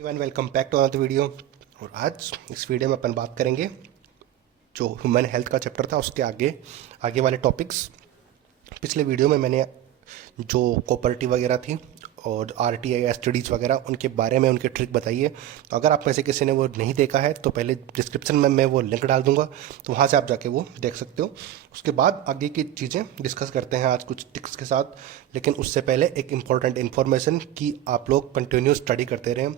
Everyone welcome back to another video. और आज इस वीडियो में अपन बात करेंगे जो ह्यूमन हेल्थ का चैप्टर था उसके आगे आगे वाले टॉपिक्स। पिछले वीडियो में मैंने जो कॉपर्टी वगैरह थी और आरटीआई एसटीडीज वगैरह उनके बारे में उनके ट्रिक बताई है। तो अगर आप में से किसी ने वो नहीं देखा है तो पहले डिस्क्रिप्शन में मैं वो लिंक डाल दूंगा, तो वहाँ से आप जाके वो देख सकते हो। उसके बाद आगे की चीज़ें डिस्कस करते हैं आज कुछ टिप्स के साथ। लेकिन उससे पहले एक इम्पॉर्टेंट इन्फॉर्मेशन कि आप लोग कंटिन्यू स्टडी करते रहें।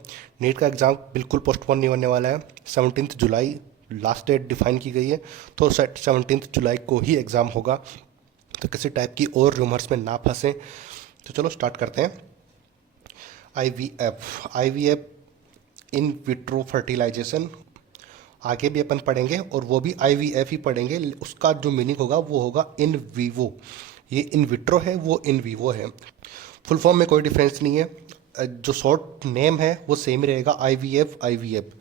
नीट का एग्ज़ाम बिल्कुल पोस्टपोन नहीं होने वाला है। 17 जुलाई लास्ट डेट डिफाइन की गई है, तो 17 जुलाई को ही एग्ज़ाम होगा। तो किसी टाइप की और रूमर्स में ना फंसें। तो चलो स्टार्ट करते हैं। आईवीएफ इन विट्रो फर्टिलाइजेशन आगे भी अपन पढ़ेंगे और वो भी आईवीएफ ही पढ़ेंगे। उसका जो मीनिंग होगा वो होगा इन वीवो। ये इन विट्रो है, वो इन वीवो है। फुल फॉर्म में कोई डिफरेंस नहीं है, जो शॉर्ट नेम है वो सेम ही रहेगा आईवीएफ,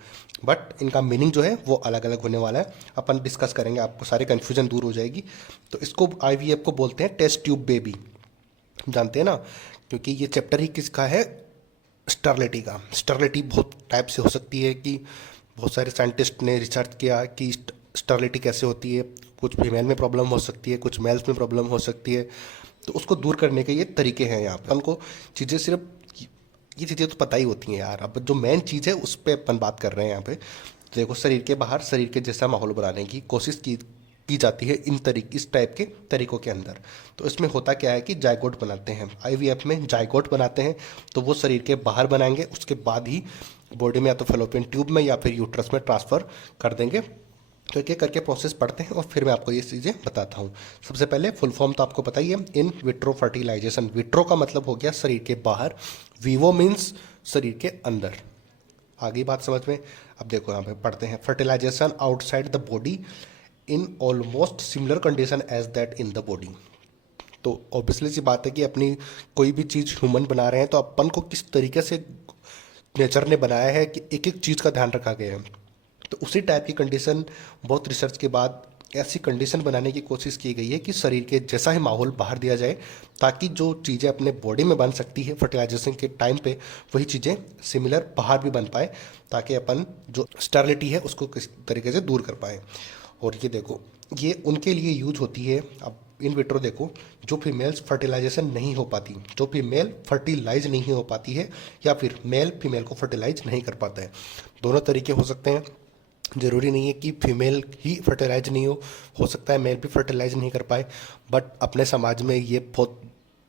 बट इनका मीनिंग जो है वो अलग अलग होने वाला है। अपन डिस्कस करेंगे, आपको सारे कन्फ्यूजन दूर हो जाएगी। तो इसको आईवीएफ को बोलते हैं टेस्ट ट्यूब बेबी, जानते हैं ना, क्योंकि ये चैप्टर ही किसका है, स्टरलिटी का। स्टरलिटी बहुत टाइप से हो सकती है कि बहुत सारे साइंटिस्ट ने रिसर्च किया कि स्टरलिटी कैसे होती है। कुछ फीमेल में प्रॉब्लम हो सकती है, कुछ मेल्स में प्रॉब्लम हो सकती है। तो उसको दूर करने के ये तरीके हैं। यहाँ पे उनको चीज़ें सिर्फ ये चीज़ें तो पता ही होती हैं यार। अब जो मेन चीज़ है उस पर अपन बात कर रहे हैं यहाँ पे। तो देखो, शरीर के बाहर शरीर के जैसा माहौल बनाने की कोशिश की जाती है इस टाइप के तरीकों के अंदर। तो इसमें होता क्या है कि जायगोट बनाते हैं। आईवीएफ में जायगोट बनाते हैं, तो वो शरीर के बाहर बनाएंगे, उसके बाद ही बॉडी में या तो फेलोपियन ट्यूब में या फिर यूट्रस में ट्रांसफ़र कर देंगे। तो एक एक करके प्रोसेस पढ़ते हैं और फिर मैं आपको ये चीज़ें बताता हूँ। सबसे पहले फुल फॉर्म तो आपको पता ही है, इन विट्रो फर्टिलाइजेशन। विट्रो का मतलब हो गया शरीर के बाहर, वीवो मीन्स शरीर के अंदर। आगे बात समझ में। अब देखो यहाँ पे पढ़ते हैं, fertilization outside the body in almost similar condition as that in the body. तो ऑब्वियसली सी बात है कि अपनी कोई भी चीज़ ह्यूमन बना रहे हैं तो अपन को किस तरीके से नेचर ने बनाया है कि एक एक चीज़ का ध्यान रखा गया है। तो उसी टाइप की कंडीशन बहुत रिसर्च के बाद ऐसी कंडीशन बनाने की कोशिश की गई है कि शरीर के जैसा ही माहौल बाहर दिया जाए, ताकि जो चीज़ें अपने बॉडी में बन सकती है फर्टिलाइजेशन के टाइम पे वही चीज़ें सिमिलर बाहर भी बन पाए, ताकि अपन जो स्टेरिलिटी है उसको किस तरीके से दूर कर पाए। और ये देखो, ये उनके लिए यूज होती है। अब इन विट्रो देखो, जो फीमेल्स फर्टिलाइजेशन नहीं हो पाती, जो फीमेल फर्टिलाइज नहीं हो पाती है, या फिर मेल फीमेल को फर्टिलाइज नहीं कर पाता है। दोनों तरीके हो सकते हैं। ज़रूरी नहीं है कि फीमेल ही फर्टिलाइज नहीं हो सकता है मेल भी फर्टिलाइज नहीं कर पाए। बट अपने समाज में ये बहुत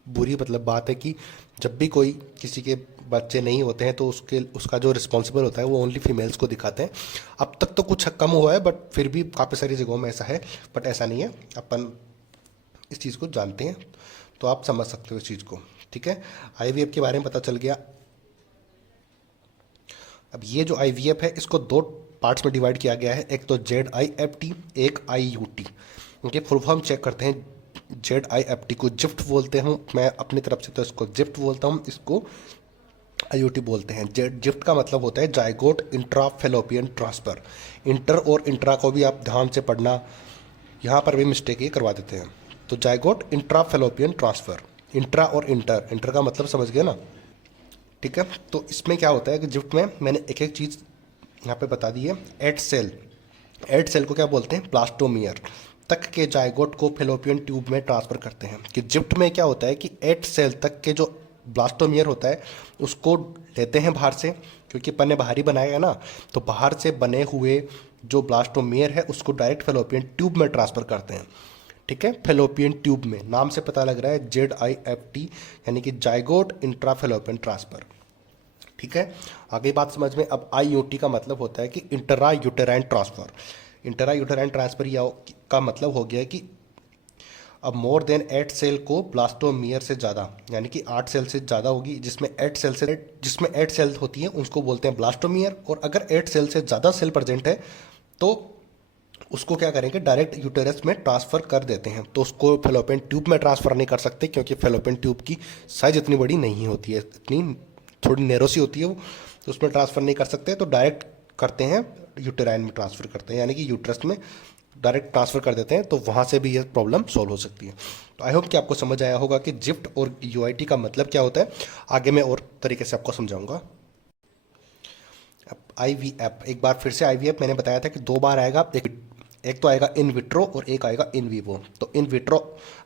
बुरी बात है कि जब भी कोई किसी के बच्चे नहीं होते हैं तो उसका जो रिस्पॉन्सिबल होता है वो ओनली फीमेल्स को दिखाते हैं। अब तक तो कुछ कम हुआ है, बट फिर भी काफ़ी सारी जगहों में ऐसा है। बट ऐसा नहीं है, अपन इस चीज़ को जानते हैं, तो आप समझ सकते हो इस चीज़ को। ठीक है, आईवीएफ के बारे में पता चल गया। अब ये जो आईवीएफ है इसको दो पार्ट्स में डिवाइड किया गया है, एक तो ZIFT, एक IUT। इनके फुल फॉर्म चेक करते हैं। ZIFT को जिफ्ट बोलते हैं, मैं अपनी तरफ से तो इसको जिफ्ट बोलता हूँ, इसको IUT बोलते हैं। जिफ्ट का मतलब होता है zygote intra fallopian transfer. Inter और इंट्रा को भी आप ध्यान से पढ़ना, यहाँ पर भी मिस्टेक ये करवा देते हैं। तो zygote intra fallopian transfer, intra और इंटर, इंटर का मतलब समझ गए ना। ठीक है, तो इसमें क्या होता है कि जिफ्ट में मैंने एक एक चीज़ यहाँ पे बता दी है। एड सेल को क्या बोलते हैं, ब्लास्टोमियर तक के जायगोट को फेलोपियन ट्यूब में ट्रांसफर करते हैं। कि जिफ्ट में क्या होता है कि एड सेल तक के जो ब्लास्टोमियर होता है उसको लेते हैं बाहर से, क्योंकि अपन ने बाहर ही बनाया है ना। तो बाहर से बने हुए जो ब्लास्टोमियर है उसको डायरेक्ट फेलोपियन ट्यूब में ट्रांसफर करते हैं। ठीक है, फेलोपियन ट्यूब में, नाम से पता लग रहा है ZIFT, यानी कि जाइगोट इंट्रा फेलोपियन ट्रांसफर। ठीक है, आगे बात समझ में। अब IUT का मतलब होता है कि intra uterine transfer. Intra uterine transfer या का मतलब हो गया कि अब मोर देन 8 सेल को ब्लास्टोमियर से ज़्यादा, यानी कि 8 सेल से ज़्यादा होगी, जिसमें 8 सेल होती हैं उनको बोलते हैं ब्लास्टोमियर। और अगर 8 सेल से ज़्यादा सेल प्रेजेंट है तो उसको क्या करेंगे, डायरेक्ट यूटेरस में ट्रांसफ़र कर देते हैं। तो उसको फेलोपियन ट्यूब में ट्रांसफ़र नहीं कर सकते, क्योंकि फेलोपियन ट्यूब की साइज़ इतनी बड़ी नहीं होती है, इतनी थोड़ी नैरो सी होती है वो, तो उसमें ट्रांसफ़र नहीं कर सकते। तो डायरेक्ट करते हैं यूटेराइन में ट्रांसफ़र करते हैं, यानी कि यूट्रस में डायरेक्ट ट्रांसफ़र कर देते हैं। तो वहाँ से भी ये प्रॉब्लम सॉल्व हो सकती है। तो आई होप कि आपको समझ आया होगा कि जिफ्ट और UIT का मतलब क्या होता है। आगे मैं और तरीके से आपको समझाऊंगा। IVF, एक बार फिर से IVF मैंने बताया था कि 2 बार आएगा, एक तो आएगा इन विट्रो और एक आएगा इन वीवो। तो इन विट्रो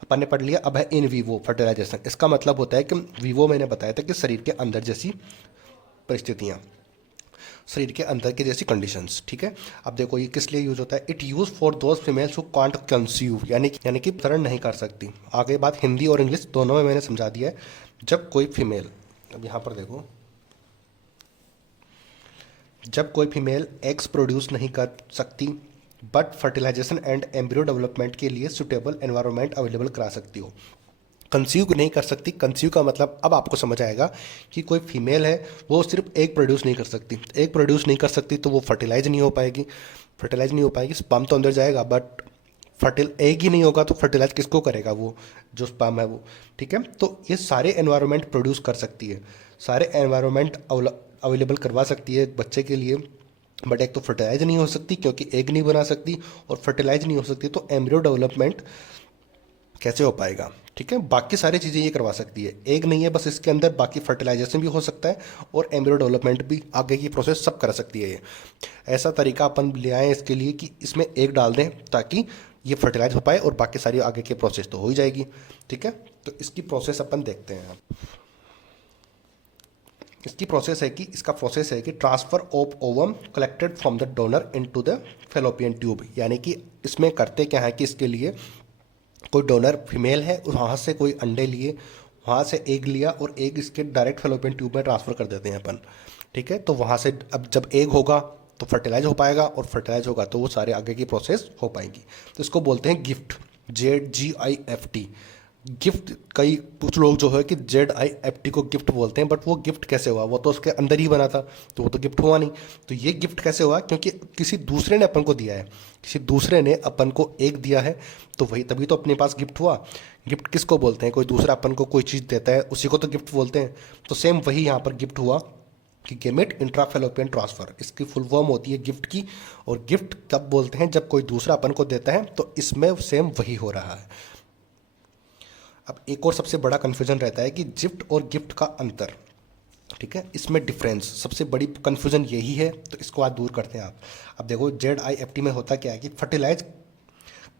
अपन ने पढ़ लिया, अब है इन वीवो फर्टिलाइजेशन। इसका मतलब होता है कि वीवो मैंने बताया था कि शरीर के अंदर जैसी परिस्थितियाँ, शरीर के अंदर की जैसी कंडीशंस, ठीक है। अब देखो ये किस लिए यूज होता है, it use for those females who can't conceive, यानी कि प्रजनन नहीं कर सकती। आगे बात हिंदी और इंग्लिश दोनों में मैंने समझा दिया है। जब कोई फीमेल, अब यहाँ पर देखो, जब कोई फीमेल एग्स प्रोड्यूस नहीं कर सकती but fertilization and embryo development के लिए सुटेबल एनवायरनमेंट अवेलेबल करा सकती हो। कंसीव नहीं कर सकती, कंसीव का मतलब अब आपको समझ आएगा कि कोई फीमेल है वो सिर्फ एग प्रोड्यूस नहीं कर सकती, एग प्रोड्यूस नहीं कर सकती तो वो फर्टिलाइज नहीं हो पाएगी, फर्टिलाइज नहीं हो पाएगी, स्पर्म तो अंदर जाएगा बट फर्टिल एग ही नहीं होगा तो फर्टिलाइज किसको करेगा, वो जो स्पर्म है वो, ठीक है। तो ये सारे एनवायरनमेंट प्रोड्यूस कर सकती है, सारे एनवायरनमेंट अवेलेबल करवा सकती है बच्चे के लिए, बट एक तो फर्टिलाइज नहीं हो सकती क्योंकि एग नहीं बना सकती, और फर्टिलाइज नहीं हो सकती तो एम्ब्रियो डेवलपमेंट कैसे हो पाएगा, ठीक है। बाकी सारी चीज़ें ये करवा सकती है, एग नहीं है बस इसके अंदर, बाकी फर्टिलाइजेशन भी हो सकता है और एम्ब्रियो डेवलपमेंट भी, आगे की प्रोसेस सब कर सकती है ये। ऐसा तरीका अपन ले आए इसके लिए कि इसमें एग डाल दें ताकि ये फर्टिलाइज हो पाए और बाकी सारी आगे की प्रोसेस तो हो ही जाएगी, ठीक है। तो इसकी प्रोसेस अपन देखते हैं। इसका प्रोसेस है कि transfer of ovum collected from the donor into the fallopian tube, यानी कि इसमें करते क्या है कि इसके लिए कोई डोनर फीमेल है, वहाँ से कोई अंडे लिए, वहाँ से एग लिया और एग इसके डायरेक्ट फेलोपियन ट्यूब में ट्रांसफ़र कर देते हैं अपन, ठीक है। तो वहाँ से अब जब एग होगा तो फर्टिलाइज हो पाएगा और फर्टिलाइज होगा तो वो सारे आगे की प्रोसेस हो पाएंगी। तो इसको बोलते हैं गिफ्ट, ZGIFT गिफ्ट। कई कुछ लोग जो है कि ZIFT को गिफ्ट बोलते हैं, बट वो गिफ्ट कैसे हुआ, वो तो उसके अंदर ही बना था तो वो तो गिफ्ट हुआ नहीं। तो ये गिफ्ट कैसे हुआ, क्योंकि किसी दूसरे ने अपन को दिया है, किसी दूसरे ने अपन को एक दिया है तो वही तभी तो अपने पास गिफ्ट हुआ। गिफ्ट किसको बोलते हैं, कोई दूसरा अपन को कोई चीज़ देता है उसी को तो गिफ्ट बोलते हैं। तो सेम वही यहाँ पर गिफ्ट हुआ कि गेमेट इंट्राफेलोपियन ट्रांसफ़र, इसकी फुल फॉर्म होती है गिफ्ट की। और गिफ्ट कब बोलते हैं, जब कोई दूसरा अपन को देता है, तो इसमें सेम वही हो रहा है। अब एक और सबसे बड़ा कन्फ्यूजन रहता है कि गिफ्ट और गिफ्ट का अंतर, ठीक है, इसमें डिफरेंस, सबसे बड़ी कन्फ्यूजन यही है। तो इसको आज दूर करते हैं आप। अब देखो ZIFT में होता क्या है कि फर्टिलाइज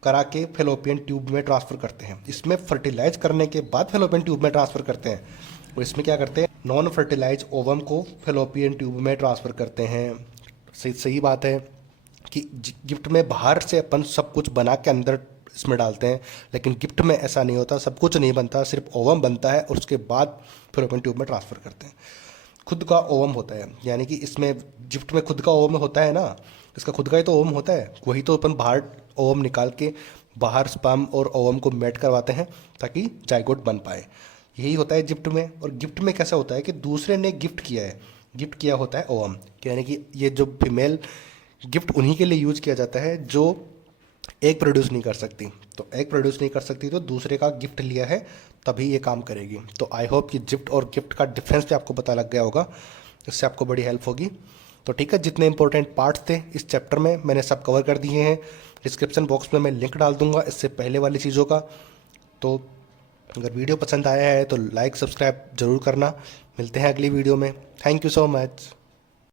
करा के फेलोपियन ट्यूब में ट्रांसफ़र करते हैं, इसमें फर्टिलाइज करने के बाद फेलोपियन ट्यूब में ट्रांसफ़र करते हैं। और इसमें क्या करते हैं, नॉन फर्टिलाइज ओवम को फेलोपियन ट्यूब में ट्रांसफ़र करते हैं। सही बात है कि गिफ्ट में बाहर से अपन सब कुछ बना के अंदर इसमें डालते हैं, लेकिन गिफ्ट में ऐसा नहीं होता, सब कुछ नहीं बनता, सिर्फ ओवम बनता है और उसके बाद फेलोपियन ट्यूब में ट्रांसफ़र करते हैं। खुद का ओवम होता है, यानी कि इसमें गिफ्ट में खुद का ओवम होता है ना, इसका खुद का ही तो ओवम होता है, वही तो अपन बाहर ओवम निकाल के बाहर स्पर्म और ओवम को मेट करवाते हैं ताकि जाइगोट बन पाए। यही होता है गिफ्ट में। और गिफ्ट में कैसा होता है कि दूसरे ने गिफ्ट किया है, गिफ्ट किया होता है ओवम, यानी कि ये जो फीमेल गिफ्ट उन्हीं के लिए यूज किया जाता है जो एग प्रोड्यूस नहीं कर सकती। तो एग प्रोड्यूस नहीं कर सकती तो दूसरे का गिफ्ट लिया है तभी ये काम करेगी। तो आई होप कि गिफ्ट और गिफ्ट का डिफरेंस भी आपको पता लग गया होगा, इससे आपको बड़ी हेल्प होगी। तो ठीक है, जितने इंपॉर्टेंट पार्ट्स थे इस चैप्टर में मैंने सब कवर कर दिए हैं। डिस्क्रिप्शन बॉक्स में मैं लिंक डाल दूंगा इससे पहले वाली चीज़ों का। तो अगर वीडियो पसंद आया है तो लाइक सब्सक्राइब जरूर करना। मिलते हैं अगली वीडियो में। Thank you so much.